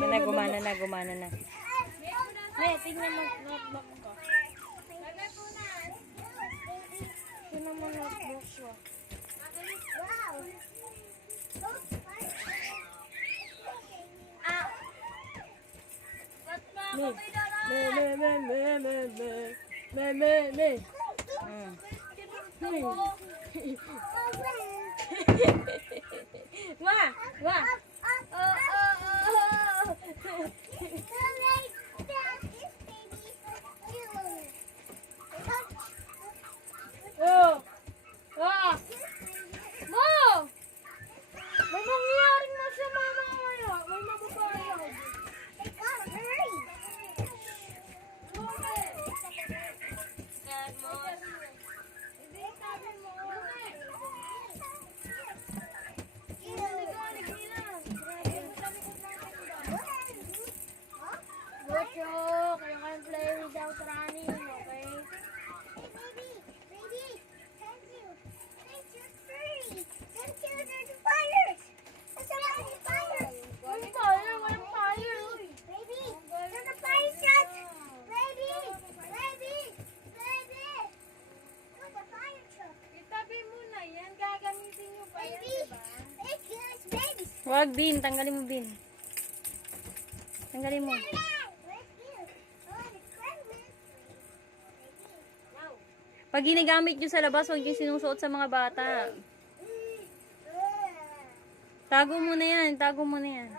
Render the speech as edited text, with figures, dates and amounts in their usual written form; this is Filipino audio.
Gumana na. Ne, tingnan mo notebook ko. Tingnan mo notebook ko. May mangyayaring masama mamaya. May mababayag. Butchok, you can play without running, okay? Wag, Bin. Tanggalin mo, Bin. Tanggalin mo. Pag ginagamit nyo sa labas, huwag yung sinusuot sa mga bata. Tago mo na yan. Tago mo na yan.